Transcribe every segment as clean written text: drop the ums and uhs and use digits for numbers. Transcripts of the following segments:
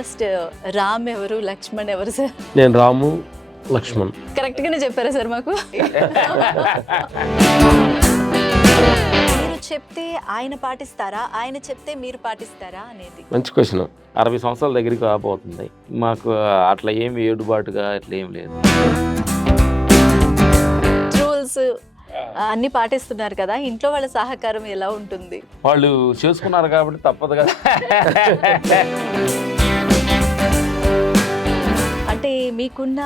First Ram ఎవరు, లక్ష్మణ్ ఎవరు sir? నేను రాము, లక్ష్మణ్. కరెక్ట్ గానే చెప్పారా సార్ మాకు? మీరు చెప్తే ఆయన పాటిస్తారా, ఆయన చెప్తే మీరు పాటిస్తారా అనేది మంచి క్వశ్చన్. 60 సంవత్సరాల దగ్గరికి రాబోతుంది. మాకు అట్లా ఏమి ఏడుబాటుగా అట్లా ఏం లేదు. రూల్స్ అన్ని పాటిస్తున్నారు కదా, ఇంట్లో వాళ్ళ సహకారం ఎలా ఉంటుంది? వాళ్ళు చేసుకున్నారు కాబట్టి తప్పదు కదా. అంటే మీకున్న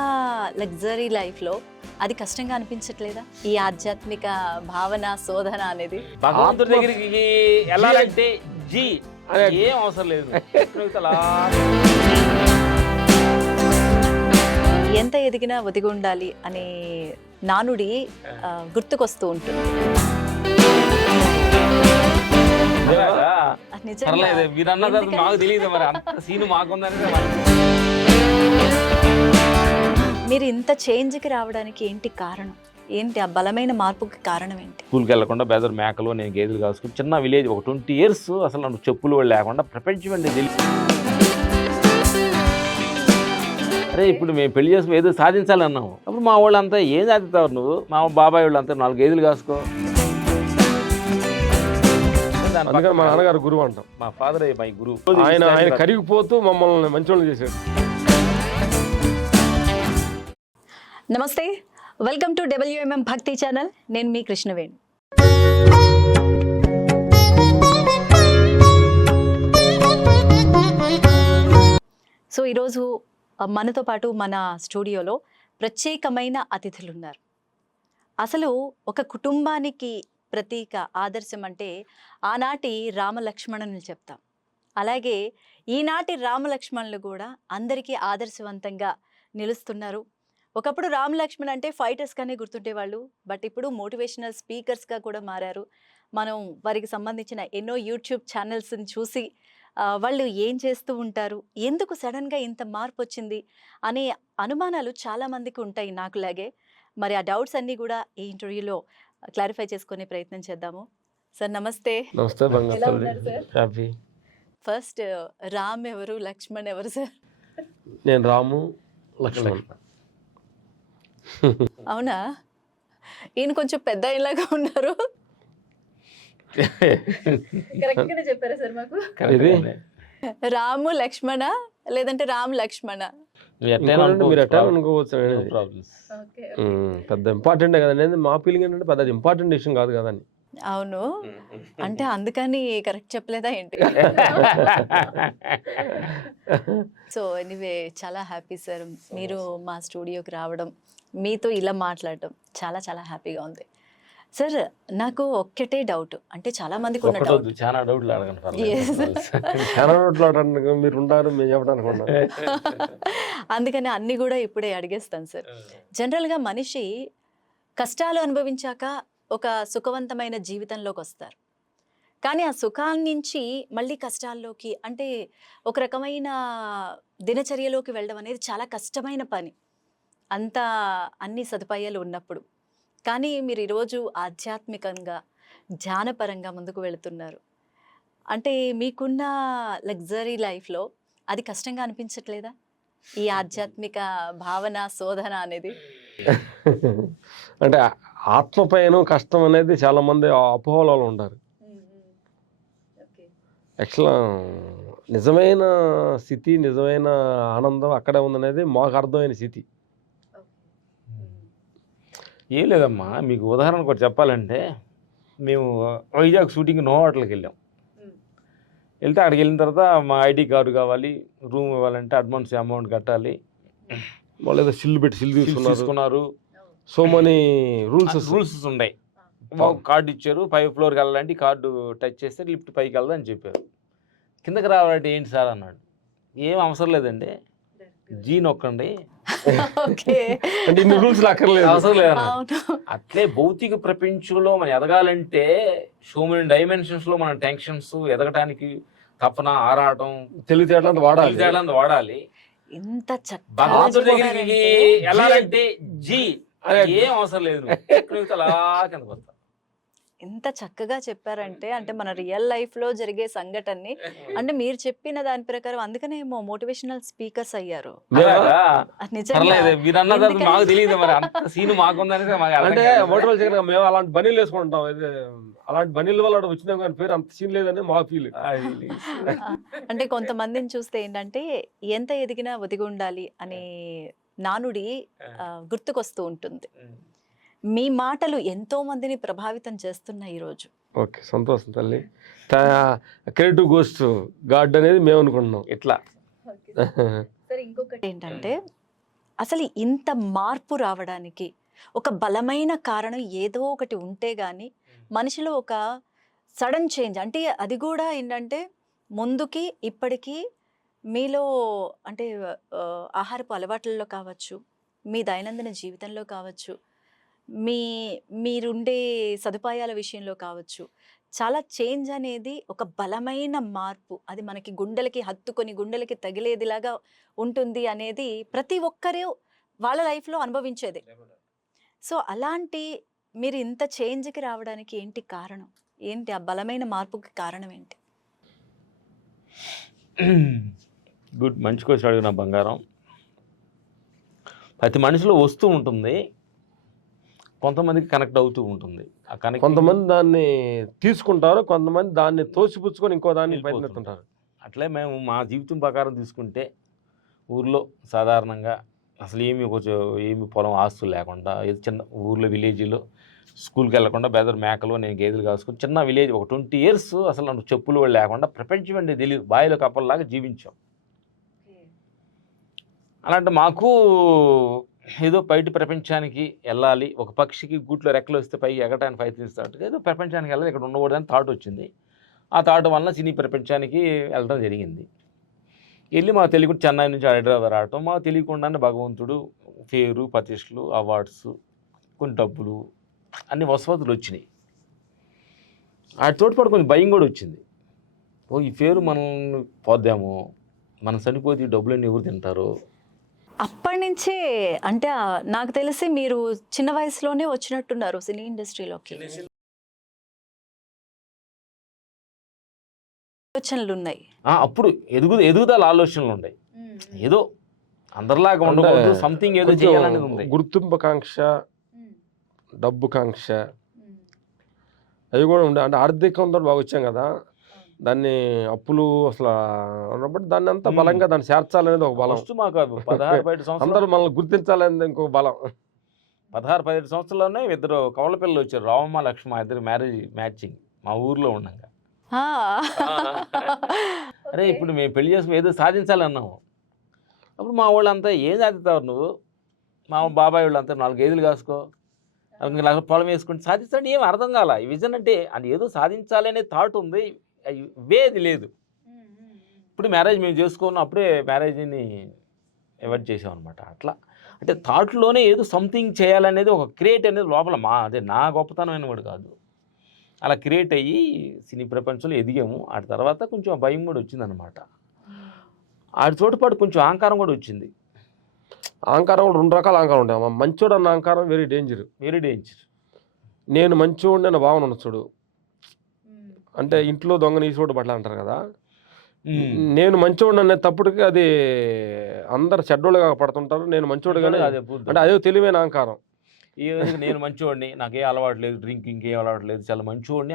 లగ్జరీ లైఫ్లో అది కష్టంగా అనిపించట్లేదా, ఈ ఆధ్యాత్మిక భావన శోధన అనేది? భగవంతుడి దగ్గరికి వెళ్ళాలంటే జీ ఏం అవసరం లేదు. ఎంత ఎదిగినా ఒదిగి ఉండాలి అనే నానుడి గుర్తుకొస్తూ ఉంటుంది. నిజంగా మీరు అన్నది మాకు తెలియదు, మరి అంత సీను మాకుందని. మీరు ఇంత చేంజ్కి రావడానికి ఏంటి కారణం? ఏంటి ఆ బలమైన మార్పుకి కారణం ఏంటి? స్కూల్కి వెళ్ళకుండా బెదర్ మేకలు, నేను గేదెలు కాసుకుని చిన్న విలేజ్, ఒక 20 years అసలు నన్ను చెప్పులు లేకుండా ప్రపంచం అండి తెలిసి. అరే ఇప్పుడు మేము పెళ్లి చేసుకుని ఏదో సాధించాలన్నాము. అప్పుడు మా వాళ్ళంతా ఏం సాధిస్తావు నువ్వు, మా బాబాయ్ వాళ్ళు అంతా 4 గేదెలు కాసుకో. అందుకని మా నాన్నగారు గురువు అంటాం. మా ఫాదర్ మై గురువు. ఆయన కరిగిపోతూ మమ్మల్ని మంచోళ్ళు చేశాడు. నమస్తే, వెల్కమ్ టు WMM భక్తి ఛానల్. నేను మీ కృష్ణవేణి. సో ఈరోజు మనతో పాటు మన స్టూడియోలో ప్రత్యేకమైన అతిథులు ఉన్నారు. అసలు ఒక కుటుంబానికి ప్రతీక, ఆదర్శం అంటే ఆనాటి రామలక్ష్మణులు చెప్తాం. అలాగే ఈనాటి రామలక్ష్మణులు కూడా అందరికీ ఆదర్శవంతంగా నిలుస్తున్నారు. ఒకప్పుడు రామలక్ష్మణ్ అంటే ఫైటర్స్గానే గుర్తుండేవాళ్ళు, బట్ ఇప్పుడు మోటివేషనల్ స్పీకర్స్గా కూడా మారారు. మనం వారికి సంబంధించిన ఎన్నో యూట్యూబ్ ఛానల్స్ని చూసి వాళ్ళు ఏం చేస్తూ ఉంటారు, ఎందుకు సడన్గా ఇంత మార్పు వచ్చింది అనే అనుమానాలు చాలామందికి ఉంటాయి, నాకులాగే. మరి ఆ డౌట్స్ అన్నీ కూడా ఈ ఇంటర్వ్యూలో క్లారిఫై చేసుకునే ప్రయత్నం చేద్దాము. సార్ నమస్తే. నమస్తే. ఎలా ఉన్నారు సార్? హ్యాపీ. ఫస్ట్ రామ్ ఎవరు, లక్ష్మణ్ ఎవరు సార్? నేను రాము, లక్ష్మణ్. అవునా? ఈయన కొంచెం పెద్ద ఇలాగా ఉన్నారు. కరెక్ట్ గానే చెప్పారా సార్ మాకు? రాము లక్ష్మణ లేదంటే రామ్ లక్ష్మణ? మీరు ఎట్లా అనుకోవచ్చు. పెద్ద ఇంపార్టెంట్ కదండి. మా ఫీలింగ్ ఏంటంటే పెద్ద ఇంపార్టెంట్ విషయం కాదు కదండి. అవును, అంటే అందుకని కరెక్ట్ చెప్పలేదా ఏంటి? సో ఎనీవే, చాలా హ్యాపీ సార్ మీరు మా స్టూడియోకి రావడం, మీతో ఇలా మాట్లాడడం చాలా చాలా హ్యాపీగా ఉంది. సార్ నాకు ఒక్కటే డౌట్, అంటే చాలా మందికి ఉన్న డౌట్. చాలా డౌట్లు అడగండి. మీరు ఉంటారు, మేము చెప్పడానికి. అందుకని అన్ని కూడా ఇప్పుడే అడిగేస్తాను సార్. జనరల్గా మనిషి కష్టాలు అనుభవించాక ఒక సుఖవంతమైన జీవితంలోకి వస్తారు, కానీ ఆ సుఖాన్ని నుంచి మళ్ళీ కష్టాల్లోకి, అంటే ఒక రకమైన దినచర్యలోకి వెళ్ళడం అనేది చాలా కష్టమైన పని, అంత అన్ని సదుపాయాలు ఉన్నప్పుడు. కానీ మీరు ఈరోజు ఆధ్యాత్మికంగా, ధ్యానపరంగా ముందుకు వెళుతున్నారు. అంటే మీకున్న లగ్జరీ లైఫ్లో అది కష్టంగా అనిపించట్లేదా, ఈ ఆధ్యాత్మిక భావన శోధన అనేది? అంటే ఆత్మపైన కష్టం అనేది చాలా మంది అపోహలలో ఉంటారు. యాక్చువల్గా నిజమైన స్థితి, నిజమైన ఆనందం అక్కడే ఉందనేది మాకు అర్థమైన స్థితి. ఏం లేదమ్మా, మీకు ఉదాహరణ ఒకటి చెప్పాలంటే, మేము వైజాగ్ షూటింగ్ నో హోటల్కి వెళ్ళాం. వెళ్తే అక్కడికి వెళ్ళిన తర్వాత మా ఐడి కార్డు కావాలి, రూమ్ ఇవ్వాలంటే అడ్వాన్స్ అమౌంట్ కట్టాలి. వాళ్ళు ఏదో సిల్ తీసుకున్నారు. సో మనీ రూల్స్ ఉన్నాయి. కార్డు ఇచ్చారు, 5th floorకి వెళ్ళాలంటే కార్డు టచ్ చేస్తే లిఫ్ట్ పైకి వెళ్దా అని చెప్పారు. కిందకి రావాలంటే ఏంటి సార్ అన్నాడు. ఏం అవసరం లేదండి, జీ నొక్కండి. అవసరం లేదు. అట్లే భౌతిక ప్రపంచంలో మనం ఎదగాలంటే సో మెనీ డైమెన్షన్స్లో మన టెన్షన్స్ ఎదగటానికి తపన, ఆరాటం, తెలివితేటలంతా వాడాలి. ఇంత భగవంతుడి దగ్గరికి వెళ్ళాలంటే జీ ఏం అవసరం లేదు. అలా కిందకు వస్తా. ఎంత చక్కగా చెప్పారంటే అంటే మన రియల్ లైఫ్ లో జరిగే సంఘటనని అంటే మీరు చెప్పిన దాని ప్రకారం అందుకనే ఏమో మోటివేషనల్ స్పీకర్స్ అయ్యారు. అలాగా నిజంగా పర్లేదు, మీరు అన్నది ఎందుకంటే- మాకు తెలియదు, మరి అంత సీన్ మాకుందని మాకు అర్థం అంటే కాలేదు. మోటివేషన్ చికెన్ మేము అలాంటి బనీలు వేసుకుంటాం. ఇది అలాంటి బనీల వల్ల వచ్చినాం కానీ పేరు అంత సీన్ లేదని మా ఫీల్. అంటే కొంతమందిని చూస్తే ఏంటంటే ఎంత ఎదిగినా ఒదిగి ఉండాలి అనే నానుడి గుర్తుకొస్తూ ఉంటుంది. మీ మాటలు ఎంతో మందిని ప్రభావితం చేస్తున్నాయి ఈరోజు. ఓకే, సంతోషం తల్లి. క్రెడిట్ గోస్ టు గాడ్ అనేది మేము అనుకుంటున్నాం. ఇట్లా సరే, ఇంకొకటి ఏంటంటే అసలు ఇంత మార్పు రావడానికి ఒక బలమైన కారణం ఏదో ఒకటి ఉంటే గానీ మనిషిలో ఒక సడన్ చేంజ్ అంటే అది కూడా ఏంటంటే ముందుకి ఇప్పటికీ మీలో అంటే ఆహారపు అలవాట్లలో కావచ్చు, మీ దైనందిన జీవితంలో కావచ్చు, మీరుండే సదుపాయాల విషయంలో కావచ్చు, చాలా చేంజ్ అనేది ఒక బలమైన మార్పు. అది మనకి గుండెలకి హత్తుకొని గుండెలకి తగిలేదిలాగా ఉంటుంది అనేది ప్రతి ఒక్కరూ వాళ్ళ లైఫ్లో అనుభవించేది. సో అలాంటి మీరు ఇంత చేంజ్కి రావడానికి ఏంటి కారణం? ఏంటి ఆ బలమైన మార్పుకి కారణం ఏంటి? గుడ్, మంచి క్వశ్చన్ అడిగిన బంగారం. ప్రతి మనిషిలో వస్తూ ఉంటుంది, కొంతమందికి కనెక్ట్ అవుతూ ఉంటుంది. ఆ కనెక్ట్ కొంతమంది దాన్ని తీసుకుంటారు, కొంతమంది దాన్ని తోసిపుచ్చుకొని ఇంకో దాన్ని ప్రయత్నిస్తుంటారు. అట్లే మేము మా జీవితం ప్రకారం తీసుకుంటే ఊర్లో సాధారణంగా అసలు ఏమి పొలం ఆస్తులు లేకుండా, ఏదో చిన్న ఊర్లో విలేజ్లో స్కూల్కి వెళ్ళకుండా బెదర్ మేకలు నేను గేదెలు కాసుకొని చిన్న విలేజ్ ఒక 20 years అసలు నాకు చెప్పులు కూడా లేకుండా ప్రపంచం అంటే తెలియదు, బాయిలో కప్పల్లాగా జీవించాం. అలాంటి మాకు ఏదో బయట ప్రపంచానికి వెళ్ళాలి, ఒక పక్షికి గూట్లో రెక్కలు వస్తే పైకి ఎగటానికి ప్రయత్నిస్తాడు, ఏదో ప్రపంచానికి వెళ్ళాలి, ఇక్కడ ఉండకూడదని థాట్ వచ్చింది. ఆ థాట్ వల్ల సినీ ప్రపంచానికి వెళ్ళడం జరిగింది. వెళ్ళి మా తెలియకుండా చెన్నై నుంచి హైదరాబాద్ రావటం, మా తెలియకుండానే భగవంతుడు పేరు ప్రతిష్టలు అవార్డ్స్ కొన్ని డబ్బులు అన్ని వసతులు వచ్చినాయి. ఆ తోటిపాటు కొంచెం భయం కూడా వచ్చింది. ఈ పేరు మనం పోద్దాము, మనం చనిపోతే ఈ డబ్బులన్నీ ఎవరు తింటారు. అప్పటి నుంచే అంటే నాకు తెలిసి మీరు చిన్న వయసులోనే వచ్చినట్టున్నారు సినీ ఇండస్ట్రీలోకి. ఆలోచనలు ఉన్నాయి అప్పుడు ఎదుగుదల ఆలోచనలు ఉన్నాయి. ఏదో అందరిలాగా ఉండకూడదు, సంథింగ్ ఏదో చేయాలనేది ఉంది. గుర్తింపు కాంక్ష, డబ్బు కాంక్ష అవి కూడా ఉండే. అంటే ఆర్థికంతో బాగా వచ్చాం కదా, దాన్ని అప్పులు అసలు ఉన్నప్పుడు దాన్ని అంతా బలంగా దాన్ని చేర్చాలనేది ఒక బలం. మాకు 16-17 సంవత్సరాలు అందరూ మనల్ని గుర్తించాలనేది ఇంకొక బలం. 16-17 సంవత్సరాల్లోనే ఇద్దరు కవల పిల్లలు వచ్చారు, రామమ్మ లక్ష్మ, ఇద్దరు మ్యాచింగ్ మా ఊర్లో ఉండగా. అరే ఇప్పుడు మేము పెళ్లి చేసుకుని ఏదో సాధించాలన్నాము. అప్పుడు మా వాళ్ళంతా ఏం సాధిస్తావు నువ్వు, మా బాబాయ్ వాళ్ళంతా 4 గేదెలు కాసుకో, పొలం వేసుకుంటే సాధిస్తాడు. ఏం అర్థం కాల. ఈ విజన్ అంటే అది ఏదో సాధించాలి అనే థాట్ ఉంది, వేది లేదు. ఇప్పుడు మ్యారేజ్ మేము చేసుకున్నాం, అప్పుడే మ్యారేజ్ని అవాయిడ్ చేసాం అనమాట. అట్లా అంటే థాట్లోనే ఏదో సంథింగ్ చేయాలనేది ఒక క్రియేట్ అనేది లోపల అదే నా గొప్పతనమైన వాడు కాదు, అలా క్రియేట్ అయ్యి సినీ ప్రపంచంలో ఎదిగాము. ఆ తర్వాత కొంచెం భయం కూడా వచ్చిందనమాట. ఆడి చోటుపాటు కొంచెం అహంకారం కూడా వచ్చింది. అహంకారం కూడా 2 రకాల అహంకారం ఉంటాయి. మంచోడు అన్న అహంకారం వెరీ డేంజర్. నేను మంచోడు అన్న భావన ఉన్న చూడు, అంటే ఇంట్లో దొంగ ఈసోడు బట్టలు అంటారు కదా, నేను మంచోడు అనే తప్పుడుకి అది అందరు చెడ్డోళ్ళుగా పడుతుంటారు. నేను మంచోడు కానీ అంటే అదే తెలివైన అహంకారం. ఈ నేను మంచివాడిని, నాకే అలవాటు లేదు, డ్రింకింగ్ ఏం అలవాటు లేదు, చాలా మంచివాడిని,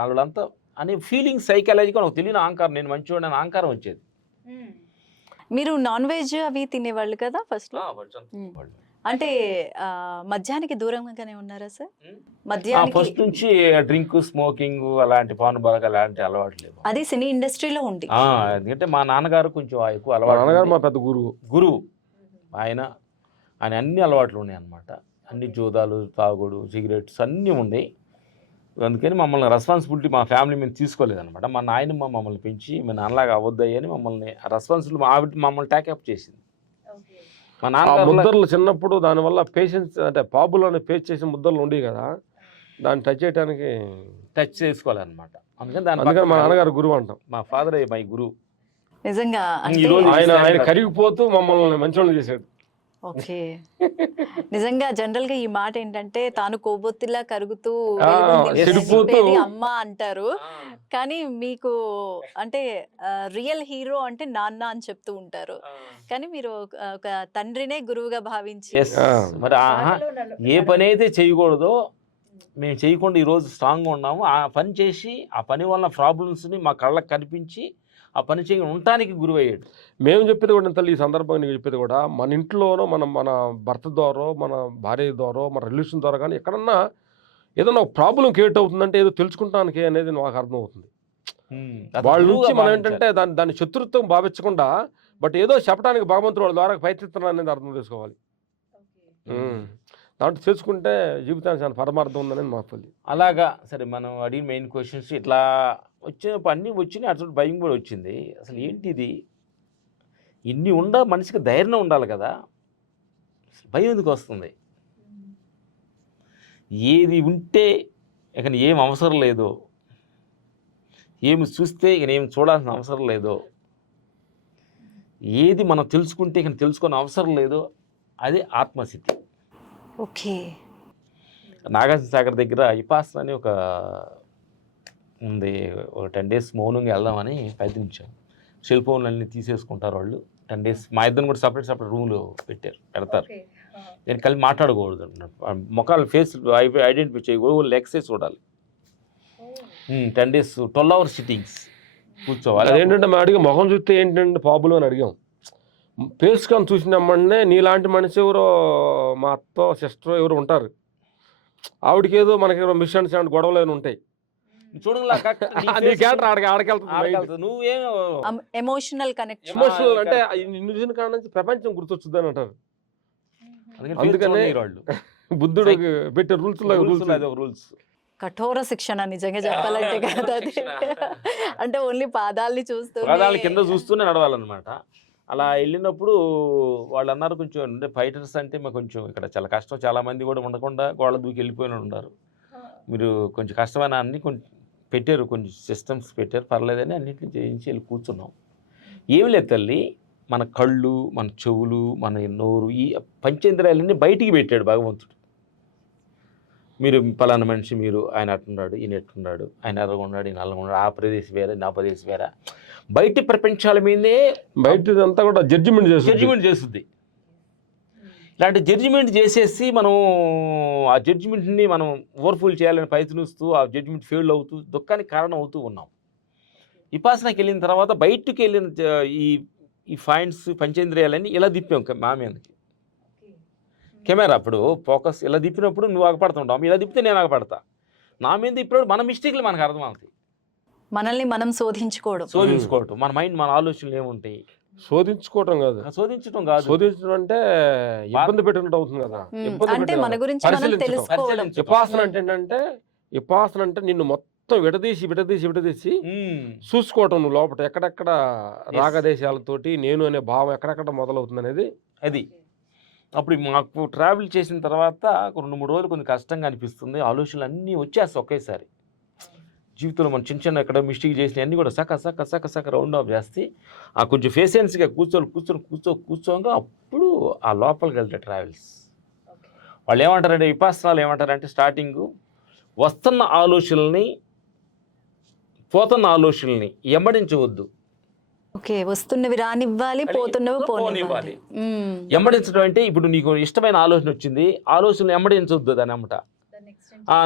వాళ్ళంతా అనే ఫీలింగ్ సైకాలజీగా నాకు తెలియని అహంకారం, నేను మంచివాడిని అనే అహంకారం వచ్చేది. మీరు నాన్ వెజ్ అవి తినేవాళ్ళు కదా ఫస్ట్? అంటే మద్యానికి దూరంగానే ఉన్నారా సార్? మద్యానికి ఫస్ట్ నుంచి డ్రింక్, స్మోకింగ్ అలాంటి పానుబాగా అలాంటి అలవాటు లేదు. అది సినీ ఇండస్ట్రీలో ఉంది. ఎందుకంటే మా నాన్నగారు కొంచెం ఎక్కువ అలవాటు. నాన్నగారు మా పెద్ద గురువు. ఆయన అన్ని అలవాట్లు ఉన్నాయి అన్నమాట. అన్ని జోదాలు, తాగుడు, సిగరెట్స్ అన్నీ ఉన్నాయి. అందుకని మమ్మల్ని రెస్పాన్సిబిలిటీ మా ఫ్యామిలీ మేము తీసుకోలేదన్నమాట. మా నాయనమ్మ మమ్మల్ని పెంచి మీ నాన్నలాగా అవ్వద్దాయి అని మమ్మల్ని రెస్పాన్సిబిలిటీ మమ్మల్ని టేకప్ చేసింది. మా నాన్న ముద్దర్లు చిన్నప్పుడు దానివల్ల పేషెన్స్ అంటే పాపులను ఫేస్ చేసిన ముద్దర్లు ఉండేవి కదా, దాన్ని టచ్ చేయడానికి టచ్ చేసుకోవాలన్నమాట. అందుకని మా నాన్నగారు గురువు అంటాం. మా ఫాదర్ మై గురువు నిజంగా. ఆయన కరిగిపోతూ మమ్మల్ని మంచోళ్ళని చేశాడు. ఓకే. నిజంగా జనరల్ గా ఈ మాట ఏంటంటే తాను కొవ్వొత్తిలా కరుగుతూ ఆ, చెడిపోతూ. నింపేది అమ్మ అంటారు. కానీ మీకు అంటే రియల్ హీరో అంటే నాన్న అని చెప్తూ ఉంటారు. కానీ మీరు ఒక తండ్రినే గురువుగా భావించి ఎస్ మరి ఏ పని అయితే చేయకూడదో మేము చేయకుండా ఈరోజు స్ట్రాంగ్గా ఉన్నాము. ఆ పని చేసి ఆ పని వల్ల ప్రాబ్లమ్స్ని మా కళ్ళకు కనిపించి ఆ పని చేయకుండా ఉండటానికి గురువు అయ్యాడు. మేము చెప్పేది కూడా తల్లి ఈ సందర్భంగా నీకు చెప్పేది కూడా మన ఇంట్లోనో మన భర్త ద్వారా మన భార్య ద్వారా మన రిలేషన్ ద్వారా కానీ ఎక్కడన్నా ఏదైనా ప్రాబ్లం క్రియేట్ అవుతుందంటే ఏదో తెలుసుకుంటానికి అనేది నాకు అర్థమవుతుంది. వాళ్ళ నుంచి మనం ఏంటంటే దాన్ని శత్రుత్వం భావించకుండా బట్ ఏదో చెప్పడానికి భగవంతుడు వాళ్ళ ద్వారా ప్రయత్నిస్తున్నాను అనేది అర్థం చేసుకోవాలి. దాంట్లో తెలుసుకుంటే జీవితానికి చాలా పరమార్థం ఉందనేది మా ఫీల్. అలాగా సరే మనం అడిగిన మెయిన్ క్వశ్చన్స్ ఇట్లా వచ్చినప్పుడు అన్నీ వచ్చినాయి. అటు భయం కూడా వచ్చింది. అసలు ఏంటిది ఇన్ని మనిషికి ధైర్యం ఉండాలి కదా, భయం ఎందుకు వస్తుంది? ఏది ఉంటే ఇక ఏం అవసరం లేదో, ఏమి చూస్తే ఇక ఏం చూడాల్సిన అవసరం లేదో, ఏది మనం తెలుసుకుంటే ఇక తెలుసుకునే అవసరం లేదో అది ఆత్మస్థితి. ఓకే. నాగార్జున సాగర్ దగ్గర విపాసన అని ఒక ఉంది. ఒక 10 days మౌనంగా వెళ్దామని ప్రయత్నించాం. సెల్ ఫోన్లన్నీ తీసేసుకుంటారు వాళ్ళు. 10 days మా ఇద్దరిని కూడా సపరేట్ రూమ్లో పెడతారు. నేను కలిసి మాట్లాడకూడదు, ముఖాలు ఫేస్ ఐడెంటిఫై చేయకూడదు, లెగ్సే చూడాలి. 10 days 12 hours సిట్టింగ్స్ కూర్చోవాలి. అదేంటంటే మా అడిగి ముఖం చూస్తే ఏంటంటే ప్రాబ్లం అని అడిగాం. ఫేస్ కానీ చూసినామంటే నీలాంటి మనిషి ఎవరో మా అత్త సిస్టర్ ఎవరు ఉంటారు, ఆవిడకి ఏదో మనకి మిషన్ గొడవలు ఏమైనా ఉంటాయి ఎమోషనల్ కనెక్షన్, ఎమోషనల్ అంటే నిజం కాడ నుంచి ప్రపంచం గుర్తొచ్చుద్ది అని అంటారు. అందుకనే బుద్ధుడు పెట్టే రూల్స్ కఠోర శిక్షణ నిజంగా చెప్పాలంటే కదా అది. అంటే ఓన్లీ పాదాలని పాదాల కింద చూస్తూనే నడవాలన్నమాట. అలా వెళ్ళినప్పుడు వాళ్ళు అన్నారు కొంచెం అంటే ఫైటర్స్ అంటే మాకు కొంచెం ఇక్కడ చాలా కష్టం, చాలామంది కూడా ఉండకుండా గోడ దూకి వెళ్ళిపోయిన ఉన్నారు, మీరు కొంచెం కష్టమైన అన్ని కొంచెం పెట్టారు, కొంచెం సిస్టమ్స్ పెట్టారు, పర్లేదని అన్నింటినీ చేయించి వెళ్ళి కూర్చున్నాం. ఏమి లేదు తల్లి, మన కళ్ళు, మన చెవులు, మన నోరు, ఈ పంచేంద్రియాలన్నీ బయటికి పెట్టాడు భగవంతుడు. మీరు పలానా మనిషి, మీరు ఆయన అట్టున్నాడు, ఈయన ఎట్టున్నాడు, ఆయన ఎర్రగా ఉన్నాడు, ఈయన నల్లగా ఉన్నాడు, ఆ ప్రదేశం వేరే, నా ప్రదేశం వేరే, బయట ప్రపంచాల మీదే బయటదంతా కూడా జడ్జిమెంట్ చేస్తుంది. ఇలాంటి జడ్జిమెంట్ చేసేసి మనం ఆ జడ్జిమెంట్ని మనం ఓవర్ఫుల్ చేయాలని ప్రయత్నిస్తూ ఆ జడ్జిమెంట్ ఫెయిల్ అవుతూ దుఃఖానికి కారణం అవుతూ ఉన్నాం. విపాసనకి వెళ్ళిన తర్వాత బయటకు వెళ్ళిన ఈ పాయింట్స్ పంచేంద్రియాలన్నీ ఇలా తిప్పాం మా మీదకి. కెమెరా అప్పుడు ఫోకస్ ఇలా తిప్పినప్పుడు నువ్వు ఆగపడుతుంటావు, ఇలా తిప్పితే నేను ఆగపడతా. నా మీద ఇప్పుడు మన మిస్టేక్లు మనకు అర్థమవుతాయి. మనల్ని మనం శోధించుకోవడం, మన మైండ్, మన ఆలోచనలు ఏముంటాయి. శోధించడం కాదు, శోధించడం అంటే ఇబ్బంది పెట్టినట్టు అవుతుంది కదా. అంటే మన గురించి మనం తెలుసుకోవడం. విపాసన అంటే విపాసన అంటే నిన్ను మొత్తం విడదీసి చూసుకోవటం, నువ్వు లోపల ఎక్కడెక్కడ రాగదేశాలతోటి నేను అనే భావం ఎక్కడెక్కడ మొదలవుతుంది అనేది అది. అప్పుడు మాకు ట్రావెల్ చేసిన తర్వాత 2-3 రోజులు కొంచెం కష్టంగా అనిపిస్తుంది, ఆలోచనలు అన్నీ వచ్చేస్తాయి ఒకేసారి. జీవితంలో మనం చిన్న ఎక్కడ మిస్టేక్ చేసినవి అన్నీ కూడా సక్క రౌండ్ ఆఫ్ చేస్తే ఆ కొంచెం పేషెన్స్గా కూర్చోగా అప్పుడు ఆ లోపలికి వెళ్తాయి ట్రావెల్స్. వాళ్ళు ఏమంటారంటే విపాసనాలు ఏమంటారంటే స్టార్టింగ్ వస్తున్న ఆలోచనల్ని, పోతున్న ఆలోచనల్ని ఎమ్మడించవద్దు. ఓకే, వస్తున్నవి రానివ్వాలి, పోతున్నవి పోనివ్వాలి. ఎమ్మడించడం అంటే ఇప్పుడు నీకు ఇష్టమైన ఆలోచన వచ్చింది, ఆలోచనలు ఎమ్మడించవద్దు దాని అమ్మట.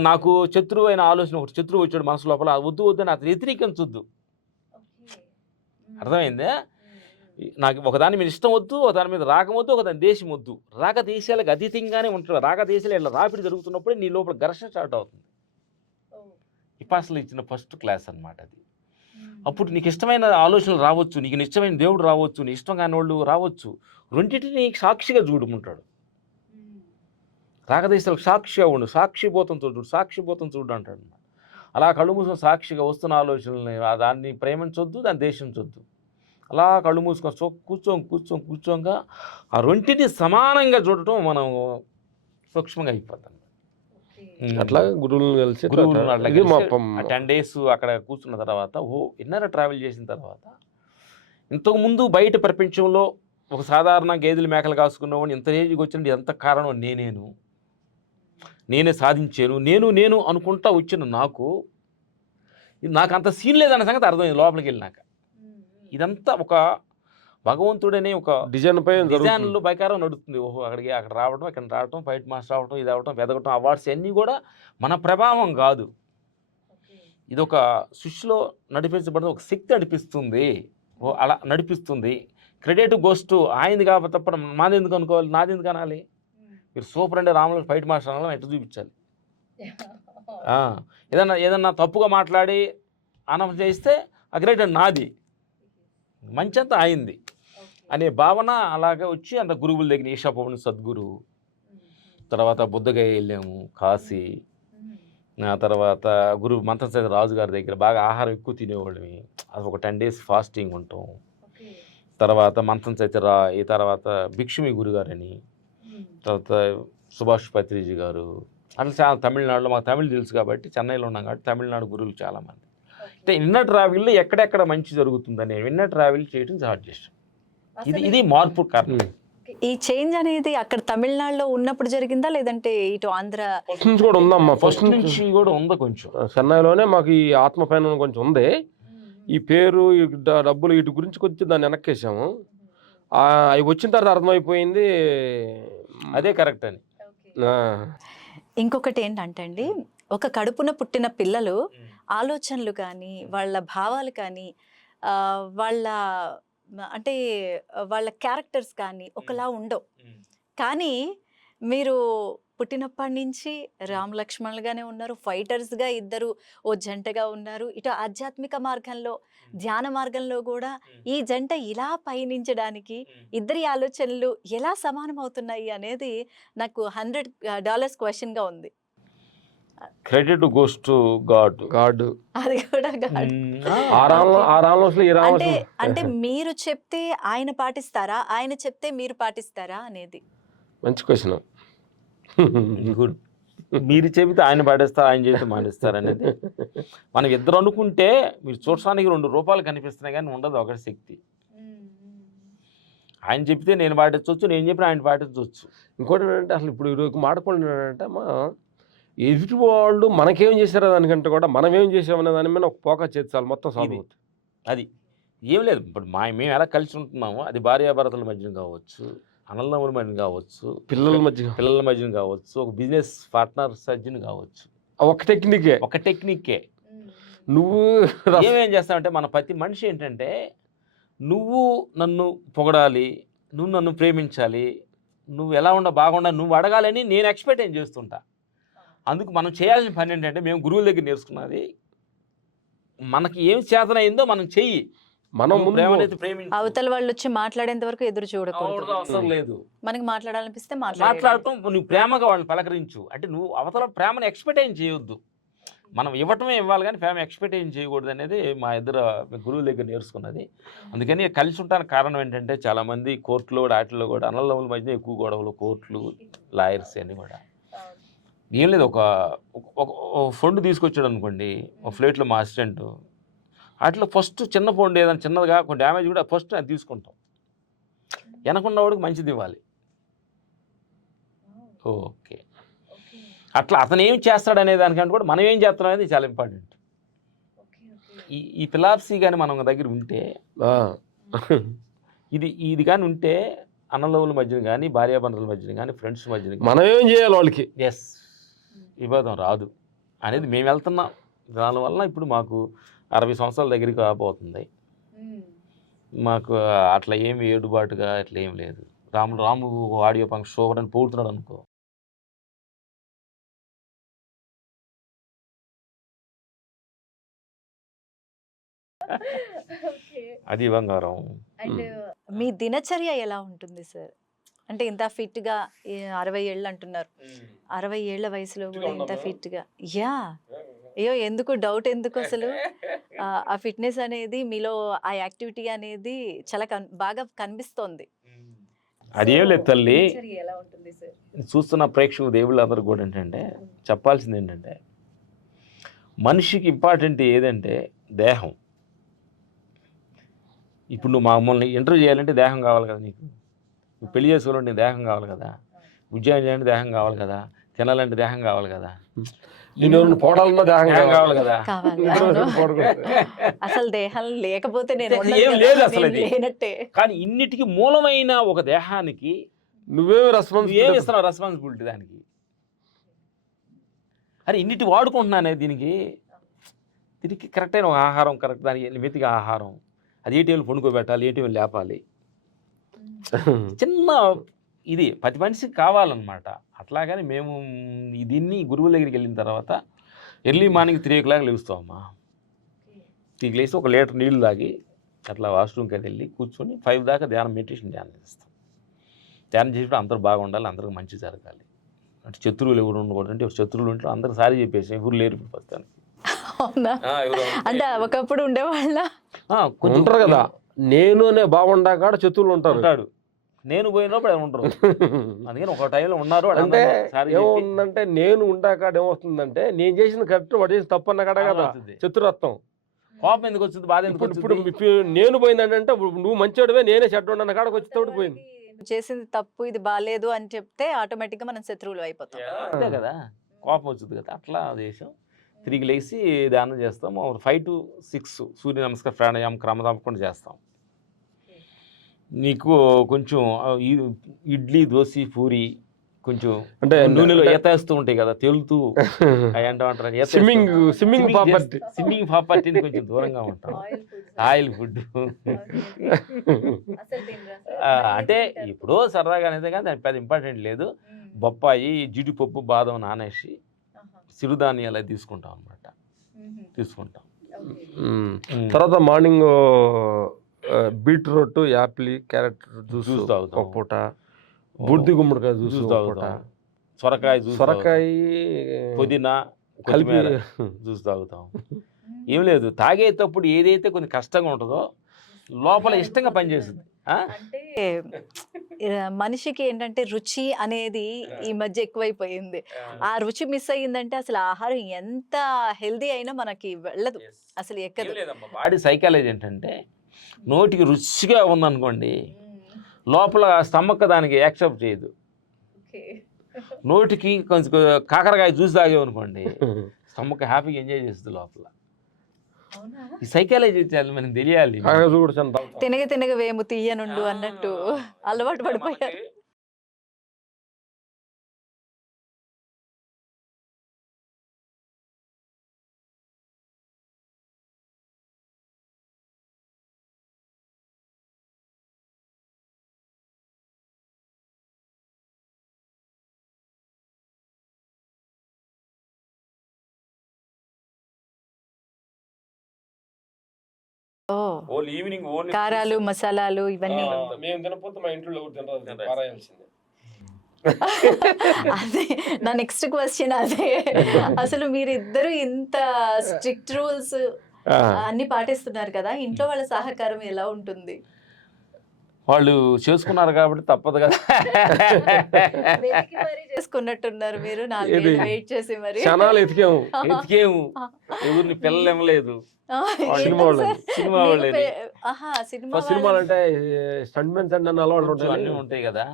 నాకు శత్రువు అయిన ఆలోచన, ఒకటి శత్రువు వచ్చాడు మనసు లోపల, వద్దు అని అతను వ్యతిరేకించొద్దు. అర్థమైందే? నాకు ఒకదాని మీద ఇష్టం వద్దు, ఒకదాని మీద రాగం వద్దు, ఒకదాని దేశం వద్దు. రాగదేశాలకు అతీతంగానే ఉంటారు. రాగదేశాలు ఇలా రాపిడి జరుగుతున్నప్పుడే నీ లోపల ఘర్షణ స్టార్ట్ అవుతుంది. విపాసనలో ఇచ్చిన ఫస్ట్ క్లాస్ అన్నమాట అది. అప్పుడు నీకు ఇష్టమైన ఆలోచనలు రావచ్చు, నీకు ఇష్టమైన దేవుడు రావచ్చు, నీ ఇష్టం కాని వాళ్ళు రావచ్చు. రెండింటిని సాక్షిగా చూడమంటాడు. రాగదేశాలకు సాక్షిగా ఉండు, సాక్షిపోతం చూడు అంటాడు. అలా కళ్ళు మూసుకొని సాక్షిగా వస్తున్న ఆలోచనల్ని దాన్ని ప్రేమించొద్దు, దాన్ని దేశించొద్దు. అలా కళ్ళు మూసుకొని కూర్చోంగా ఆ రెండింటిని సమానంగా చూడటం మనం సూక్ష్మంగా అయిపోతాం. అట్లా గురువులను కలిసి 10 days అక్కడ కూర్చున్న తర్వాత ఇన్నర ట్రావెల్ చేసిన తర్వాత ఇంతకుముందు బయట ప్రపంచంలో ఒక సాధారణ గేదెలు మేకలు కాసుకున్నవాడిని ఇంత ఏజ్కి వచ్చినట్టు ఎంత కారణం నేనే సాధించాను నేను అనుకుంటా వచ్చిన నాకు అంత సీన్ లేదన్న సంగతి అర్థమైంది లోపలికి వెళ్ళినాక. ఇదంతా ఒక భగవంతుడనే ఒక డిజైన్లో బైకారం నడుస్తుంది. ఓహో అక్కడ రావడం ఇక్కడ రావడం ఫైట్ మాస్టర్ రావడం ఇది అవ్వడం వెదగటం అవార్డ్స్ అన్నీ కూడా మన ప్రభావం కాదు. ఇది ఒక సృష్టిలో నడిపించబడిన ఒక శక్తి నడిపిస్తుంది. అలా నడిపిస్తుంది. క్రెడిట్ గోస్ టు ఆయనది కాబట్టి తప్ప మాది ఎందుకు అనుకోవాలి, నాది ఎందుకు అనాలి? మీరు సూపర్ అంటే రాములు ఫైట్ మాస్టర్ అనాలి, ఎట్లా చూపించాలి? ఏదన్నా తప్పుగా మాట్లాడి అనౌన్స్ చేస్తే ఆ క్రెడిట్ నాది, మంచి అంతా అయింది అనే భావన అలాగే వచ్చి అంత గురువుల దగ్గర ఈషా పవన్ సద్గురు, తర్వాత బుద్ధగయ వెళ్ళాము, కాశీ, ఆ తర్వాత గురు మంత్రసేన రాజు గారి దగ్గర బాగా ఆహారం ఎక్కువ తినేవాళ్ళని, అది ఒక 10 days ఫాస్టింగ్ ఉంటాం. తర్వాత మంత్రం చైతన్య, ఈ తర్వాత భిక్షుమి గురుగారని, తర్వాత సుభాష్ పత్రిజీ గారు, అట్లా చాలా తమిళనాడులో మాకు తమిళ్ తెలుసు కాబట్టి చెన్నైలో ఉన్నాం కాబట్టి తమిళనాడు గురువులు చాలామంది. అంటే ఇన్నర్ ట్రావెల్లో ఎక్కడెక్కడ మంచి జరుగుతుందని ఇన్నర్ ట్రావెల్ చేయడం స్టార్ట్ చేసాం. ఇది మార్పు కారణం. ఈ చేంజ్ అనేది అక్కడ తమిళనాడులో ఉన్నప్పుడు జరిగిందా లేదంటే ఇటు ఆంధ్ర ఫస్ట్ నుంచి కూడా ఉందమ్మా? ఫస్ట్ నుంచి కూడా ఉంది. కొంచెం చెన్నైలోనే మాకు ఈ ఆత్మ పైన కొంచెం ఉంది. ఈ పేరు ఈ డబ్బులు వీటి గురించి కొంచెం దాన్ని వెనక్కేసాము. అవి వచ్చిన తర్వాత అర్థమైపోయింది అదే కరెక్ట్ అని. ఇంకొకటి ఏంటంటే అండి, ఒక కడుపున పుట్టిన పిల్లలు ఆలోచనలు కానీ వాళ్ళ భావాలు కానీ వాళ్ళ అంటే వాళ్ళ క్యారెక్టర్స్ కానీ ఒకలా ఉండవు. కానీ మీరు పుట్టినప్పటి నుంచి రామ్ లక్ష్మణులుగానే ఉన్నారు, ఫైటర్స్గా ఇద్దరు ఓ జంటగా ఉన్నారు. ఇటు ఆధ్యాత్మిక మార్గంలో ధ్యాన మార్గంలో కూడా ఈ జంట ఇలా పయనించడానికి ఇద్దరి ఆలోచనలు ఎలా సమానం అవుతున్నాయి అనేది నాకు $100 క్వశ్చన్గా ఉంది. Credit goes to God. అది కూడా అంటే మీరు చెప్తే ఆయన పాటిస్తారా, ఆయన చెప్తే మీరు పాటిస్తారా అనేది మంచి క్వశ్చన్. గుడ్. మీరు చెబితే ఆయన పాటిస్తారు, ఆయన చెబితే మాటిస్తారు అనేది మనం ఇద్దరు అనుకుంటే మీరు చూడడానికి 2 రూపాయలు కనిపిస్తున్నాయి కానీ ఉండదు ఒకటి శక్తి. ఆయన చెప్తే నేను పాటించవచ్చు, నేను చెప్పిన ఆయన పాటించవచ్చు. ఇంకోటి ఏంటంటే అసలు ఇప్పుడు మాట్లాడుకుంటున్నాడంటే ఎదుటి వాళ్ళు మనకేం చేశారో దానికంటే కూడా మనం ఏం చేసామనే దాని మీద ఒక ఫోకస్ చేర్చాలి, మొత్తం సాల్వ్ అవుతుంది. అది ఏం లేదు. ఇప్పుడు మేము ఎలా కలిసి ఉంటున్నామో అది భార్యాభర్తల మధ్యన కావచ్చు, అన్నదమ్ముల మధ్యన కావచ్చు, పిల్లల మధ్యన కావచ్చు, ఒక బిజినెస్ పార్ట్నర్ సజ్జన కావచ్చు. ఒక టెక్నికే. నువ్వు ఏమేం చేస్తావంటే మన ప్రతి మనిషి ఏంటంటే నువ్వు నన్ను పొగడాలి, నువ్వు నన్ను ప్రేమించాలి, నువ్వు ఎలా బాగుండాలి నువ్వు అడగాలని నేను ఎక్స్పెక్ట్ ఏం చేస్తుంటా. అందుకు మనం చేయాల్సిన పని ఏంటంటే మేము గురువుల దగ్గర నేర్చుకున్నది మనకి ఏం చేతనైందో మనం చెయ్యి. మనం అవతల వాళ్ళు వచ్చి మాట్లాడేంత వరకు ఎదురు చూడకూడదు, అవసరం లేదు. మనకి మాట్లాడాలనిపిస్తే మాట్లాడటం, నువ్వు ప్రేమగా వాళ్ళని పలకరించు. అంటే నువ్వు అవతల ప్రేమను ఎక్స్పెక్ట్ ఏం చేయొద్దు, మనం ఇవ్వటమే ఇవ్వాలి కానీ ప్రేమ ఎక్స్పెక్ట్ ఏం చేయకూడదు అనేది మా ఇద్దరు గురువుల దగ్గర నేర్చుకున్నది. అందుకని కలిసి ఉంటానికి కారణం ఏంటంటే చాలామంది కోర్టులో వాటిల్లో కూడా అన్నదమ్ముల మధ్య ఎక్కువ గొడవలు, కోర్టులు, లాయర్స్ అన్నీ కూడా ఏం లేదు. ఒక ఫండ్ తీసుకొచ్చాడు అనుకోండి, ఒక ఫ్లైట్లో మా అసిస్టెంట్, వాటిలో ఫస్ట్ చిన్న ఫండ్ ఏదైనా చిన్నదిగా కొన్ని డ్యామేజ్ కూడా ఫస్ట్ అది తీసుకుంటాం. వెనకున్నవాడికి మంచిది ఇవ్వాలి. ఓకే, అట్లా అతను ఏం చేస్తాడు అనే దానికంటే కూడా మనం ఏం చేస్తాం అనేది చాలా ఇంపార్టెంట్. ఈ ఫిలాసఫీ కానీ మనం దగ్గర ఉంటే ఇది కానీ ఉంటే అన్నదమ్ముల మధ్యన కానీ భార్యాభర్తల మధ్యన కానీ ఫ్రెండ్స్ మధ్యన మనం ఏం చేయాలి వాళ్ళకి వివాదం రాదు అనేది మేము వెళ్తున్నాం. దానివల్ల ఇప్పుడు మాకు 60 సంవత్సరాల దగ్గరికి రాబోతుంది. మాకు అట్లా ఏమి ఏడుబాటుగా అట్లా ఏం లేదు. రాము ఆడియో ఫంక్షన్ సూపర్ అని పోతున్నాడు అనుకో, అది బంగారం. మీ దినచర్య ఎలా ఉంటుంది సార్? అంటే ఇంత ఫిట్గా 60 ఏళ్ళు అంటున్నారు, 60 ఏళ్ల వయసులో కూడా ఇంత ఫిట్గా. అయ్యో ఎందుకు డౌట్ ఎందుకు అసలు? ఆ ఫిట్నెస్ అనేది మీలో, ఆ యాక్టివిటీ అనేది చాలా బాగా కనిపిస్తోంది. అది ఏం లేదు తల్లి, చూస్తున్న ప్రేక్షకులు దేవుళ్ళు అందరూ కూడా ఏంటంటే చెప్పాల్సింది ఏంటంటే మనిషికి ఇంపార్టెంట్ ఏదంటే దేహం. ఇప్పుడు నువ్వు మమ్మల్ని ఇంటర్వ్యూ చేయాలంటే దేహం కావాలి కదా నీకు. పెళ్లి చేసుకోవాలంటే నీ దేహం కావాలి కదా, ఉద్యోగం చేయాలంటే దేహం కావాలి కదా, తినాలంటే దేహం కావాలి కదా, నేను పోవడాలన్నా దేహం దేహం కావాలి కదా. కావాలి. నిద్ర అవును. వచ్చి పడుకోవాలి. అసలు దేహం లేకపోతే నేను ఏం ఉండను కదా, లేదు అసలు నేను అది. లేనట్టే. కానీ ఇన్నిటికి మూలమైన ఒక దేహానికి నువ్వేమి నువ్వేం రెస్పాన్సిబిలిటీ ఇస్తున్నావు రెస్పాన్సిబిలిటీ దానికి? అరే ఇన్నిటి వాడుకుంటున్నానే దీనికి కరెక్ట్ అయిన ఒక ఆహారం, కరెక్ట్ దానికి వెతికి ఆహారం, అది ఏ టైంలో పండుకోబెట్టాలి, ఏ టైంలో లేపాలి, చిన్న ఇది ప్రతి మనిషికి కావాలన్నమాట. అట్లాగని మేము దీన్ని గురువుల దగ్గరికి వెళ్ళిన తర్వాత ఎర్లీ మార్నింగ్ 3 o'clock లేస్తామమ్మా. 3 లేసి 1 లీటర్ నీళ్ళు తాగి అట్లా వాష్రూమ్కి వెళ్ళి కూర్చొని 5 దాకా మెడిటేషన్ ధ్యానం చేస్తాం. ధ్యానం చేసినప్పుడు అందరూ బాగుండాలి, అందరికి మంచి జరగాలి. అంటే శత్రువులు ఎవరు ఉండకూడదు, అంటే శత్రువులు ఉంటే అందరూ సారీ చెప్పేసి ఎవరు లేరు ఇప్పుడు ప్రస్తుతానికి. అవునా? అంటే ఒకప్పుడు ఉండేవాళ్ళ ఉంటారు కదా, నేను అనే బాగుండగా శత్రువులు ఉంటారు. నేను పోయినప్పుడు ఆయన ఉంటారు. అందుకని ఒక టైంలో ఉన్నారు. అంటే ఏముందంటే నేను ఉండాకాడ ఏమవుతుందంటే నేను చేసిన కరెక్ట్ వాడు చేసిన తప్పు అన్న కాడ కదా శత్రురత్వం. కోపం ఎందుకు వచ్చింది, బాధ ఎందుకు ఇప్పుడు వచ్చింది? నేను పోయిందంటే నువ్వు మంచివాడివే నేనే చెడ్డ అన్న కాడకు వచ్చి తోడు పోయింది. చేసింది తప్పు, ఇది బాగాలేదు అని చెప్తే ఆటోమేటిక్ గా మనం శత్రువులు అయిపోతాం. అంతే కదా, కోపం వచ్చింది కదా. అట్లా చేసాం. 3కి లేచి ధ్యానం చేస్తాం. 5 to 6 సూర్య నమస్కారం, ప్రాణాయామం క్రమ తప్పకుండా చేస్తాం. నీకు కొంచెం ఇడ్లీ, దోశ, పూరి కొంచెం అంటే నూనెలో ఏతేస్తూ ఉంటాయి కదా, తెలుతూ స్విమ్మింగ్ ప్రాపర్టీని కొంచెం దూరంగా ఉంటాం. ఆయిల్ ఫుడ్ అంటే ఇప్పుడు సరదాగా అనేది కానీ దానికి పెద్ద ఇంపార్టెంట్ లేదు. బొప్పాయి, జీడిపప్పు, బాదం నానేసి సిరుధాన్యాలు తీసుకుంటాం అన్నమాట. తీసుకుంటాం. తర్వాత morning beetroot, Apple, carrot juice తాగుతాం ఒక పూట. బూర్ది గుమ్మడికాయ జ్యూస్ తాగుతాం. సొరకాయ, పుదీనా, కొత్తిమీర జ్యూస్ తాగుతాం. ఏం లేదు, తాగేటప్పుడు ఏదైతే కొంచెం కష్టంగా ఉంటుందో లోపల ఇష్టంగా పనిచేస్తుంది. అంటే మనిషికి ఏంటంటే రుచి అనేది ఈ మధ్య ఎక్కువైపోయింది. ఆ రుచి మిస్ అయ్యిందంటే అసలు ఆహారం ఎంత హెల్దీ అయినా మనకి వెళ్ళదు, అసలు ఎక్కదు. బాడీ సైకాలజీ ఏంటంటే నోటికి రుచిగా ఉందనుకోండి, లోపల స్టమక్ దానికి యాక్సెప్ట్ చేయదు. నోటికి కొంచెం కాకరకాయ జ్యూస్ తాగేమనుకోండి, స్టమక్ హ్యాపీగా ఎంజాయ్ చేస్తుంది లోపల. ఈ సైకాలజీ మనకి తెలియాలి. తినగ తినగ వేము తీయనుండు అన్నట్టు అలవాటు పడిపోయారు. కారాలు, మసాలాలు ఇవన్నీ అదే నా నెక్స్ట్ క్వశ్చన్. అదే అసలు మీరిద్దరు ఇంత స్ట్రిక్ట్ రూల్స్ అన్ని పాటిస్తున్నారు కదా, ఇంట్లో వాళ్ళ సహకారం ఎలా ఉంటుంది? వాళ్ళు చేసుకున్నారు కాబట్టి తప్పదు కదా. చేసుకున్నట్టున్నారు మీరు, వెయిట్ చేసి మరి ఎతికేము ఎవరిని పిల్లలు ఇవ్వలేదు. సినిమాలు అంటే స్టంట్మెన్స్ అంటే అన్నీ ఉంటాయి కదా.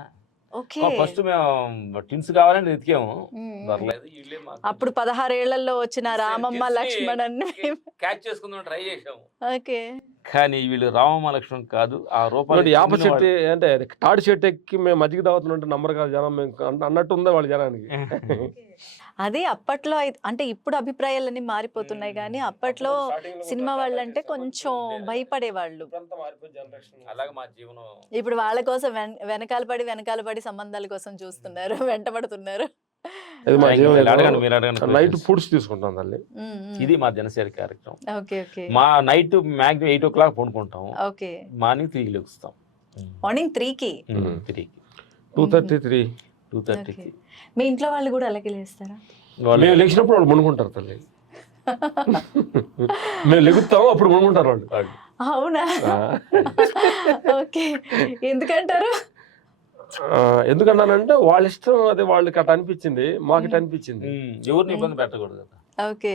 ఫస్ట్ మేము టిన్స్ కావాలని ఎతికాము, అప్పుడు 16 ఏళ్లలో వచ్చిన రామమ్మ లక్ష్మణ్ క్యాచ్ చేసుకుందాం ట్రై చేసాము. ఓకే, కానీ వీళ్ళు రామమ్మ లక్ష్మణ్ కాదు. ఆ రూపాయలు యాప చెట్టు అంటే తాడి చెట్టు ఎక్కి మేము మజ్జిగ తాగుతున్నట్టు నంబర్ కాదు జనం అన్నట్టు ఉందా వాళ్ళ జనానికి. అదే అప్పట్లో అంటే ఇప్పుడు అభిప్రాయాలన్నీ మారిపోతున్నాయి, కానీ అప్పట్లో సినిమా వాళ్ళు అంటే కొంచెం భయపడేవాళ్ళు. ఇప్పుడు వాళ్ళ కోసం వెనకాల పడి సంబంధాల కోసం చూస్తున్నారు, వెంటబడుతున్నారు. నైట్ ఫుడ్స్ తీసుకుంటాం తల్లి. ఇది మా దినచర్య కార్యక్రమం. మా నైట్ మ్యాక్సిమం 8 o'clock పడుకుంటాం. మార్నింగ్ 3కి లెగుస్తాం. మార్నింగ్ 3కి 2:30 మీ ఇంట్లో వాళ్ళు కూడా అలాగే లేస్తారా? మేము లేచినప్పుడు వాళ్ళు మునుకుంటారు తల్లి. మేము లెగుతాము అప్పుడు మునుకుంటారు వాళ్ళు. అవునా? ఓకే, ఎందుకంటారు? ఎందుకన్నానంటే వాళ్ళ ఇష్టం, అది వాళ్ళకి అట్లా అనిపించింది, మాకు ఇట్లా అనిపించింది. ఎవరిని ఇబ్బంది పెట్టకూడదు. ఓకే,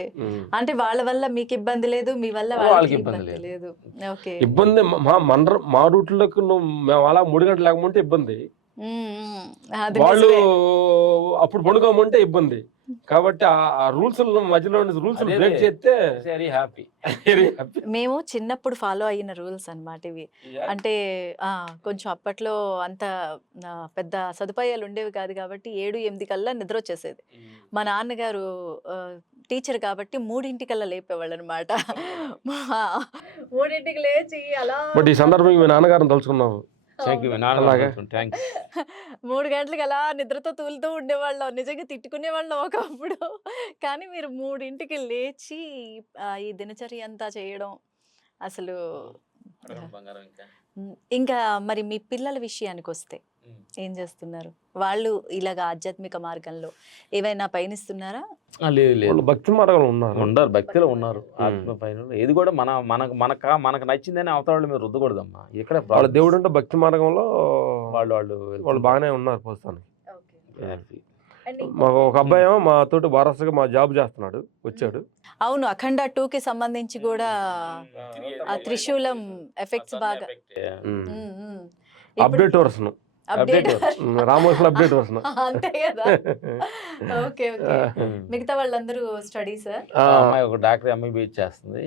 అంటే వాళ్ళ వల్ల మీకు ఇబ్బంది లేదు, మీ వల్ల వాళ్ళకి ఇబ్బంది లేదు. ఓకే, ఇబ్బంది మా రూట్లకు మేము అలా 3 గంటలు లేకపోతే ఇబ్బంది, అది వాళ్ళు నిజమే. అప్పుడు పడుకోమంటే ఇబ్బంది, కాబట్టి ఆ రూల్స్ మధ్యలో రూల్స్ అదే బ్రేక్ చేస్తే వెరీ హ్యాపీ. very happy. మేము చిన్నప్పుడు ఫాలో అయిన రూల్స్ అన్నమాట ఇవి. అంటే కొంచెం అప్పట్లో అంత పెద్ద సదుపాయాలు ఉండేవి కాదు కాబట్టి 7-8 కల్లా నిద్ర వచ్చేసేది. మా నాన్నగారు టీచర్ కాబట్టి 3 లేపేవాళ్ళు అనమాట. 3 లేచి అలా బట్ ఈ సందర్భంగా మీ నాన్నగారిని తలుచుకున్నావు. థ్యాంక్ యూ అలాగే. థ్యాంక్ 3 గంటలకి అలా నిద్రతో తూలుతూ ఉండేవాళ్ళం. నిజంగా తిట్టుకునేవాళ్ళం ఒకప్పుడు. కానీ మీరు 3కి లేచి ఈ దినచర్య అంతా చేయడం అసలు బంగారం ఇంకా. ఇంకా మరి మీ పిల్లల విషయానికి వస్తే ఏం చేస్తున్నారు? వాళ్ళు ఇలాగ ఆధ్యాత్మిక మార్గంలో ఏవైనా పయనిస్తున్నారా? లేదు లేదు వాళ్ళు భక్తి మార్గంలో ఉన్నారు. ఉన్నారు, భక్తిలో ఉన్నారు. ఆత్మ పైన ఏది కూడా మనకు నచ్చిందని అవతల వాళ్ళ మీద రుద్దకూడదమ్మా. ఇక్కడ వాళ్ళ దేవుడు అంటే భక్తి మార్గంలో వాళ్ళు వాళ్ళు బాగానే ఉన్నారు ప్రస్తుతానికి. మాకు ఒక అబ్బాయి ఏమో మా తోటి వారసుగా మా జాబ్ చేస్తున్నాడు, వచ్చాడు. అవును, అఖండ 2కి సంబంధించి కూడా ఆ త్రిశూలం ఎఫెక్ట్స్ బాగా అప్డేట్ వర్షన్, అప్డేట్ రామోస్లో అప్డేట్ వర్షన్. అంతే కదా. Okay okay. మిగతా వాళ్ళందరూ స్టడీస్. అమ్మాయి ఒక డాక్టర్ MBBS చేస్తుంది.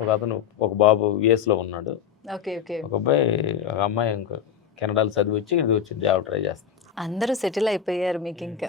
ఒక అతను ఒక బాబు US లో ఉన్నాడు. Okay okay. ఒక అబ్బాయి ఒక అమ్మాయి ఇంకా కెనడాలో చదివి వచ్చి ఇది వచ్చి జాబ్ ట్రై చేస్తుంది. అందరూ సెటిల్ అయిపోయారు మీకు ఇంకా.